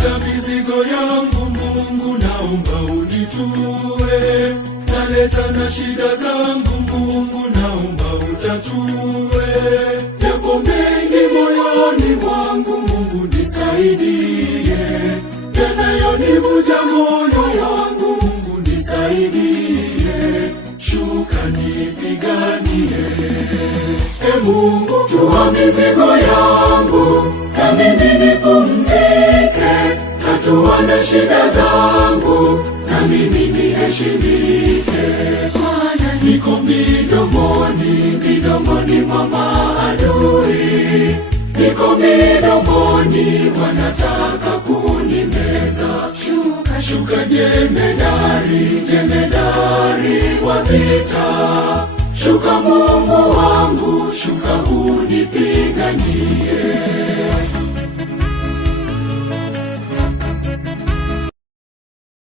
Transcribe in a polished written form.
naleta mizigo yangu Mungu, naomba unitue. Naleta na shida zangu Mungu, naomba utatue. Yapo mengi moyoni mwangu Mungu, nisaidie. Yanayonivuja moyo wangu Mungu, nisaidie. Shuka nipiganie. Mungu, tua mizigo yangu, na mimi nipumzike. Tatua na shida zangu, na mimi niheshimike. Bwana, niko midomoni mwa maadui. Niko midomoni, wanataka kunimeza. Shuka jemedari wa vita. Shuka Mungu wangu, shuka unipiganie.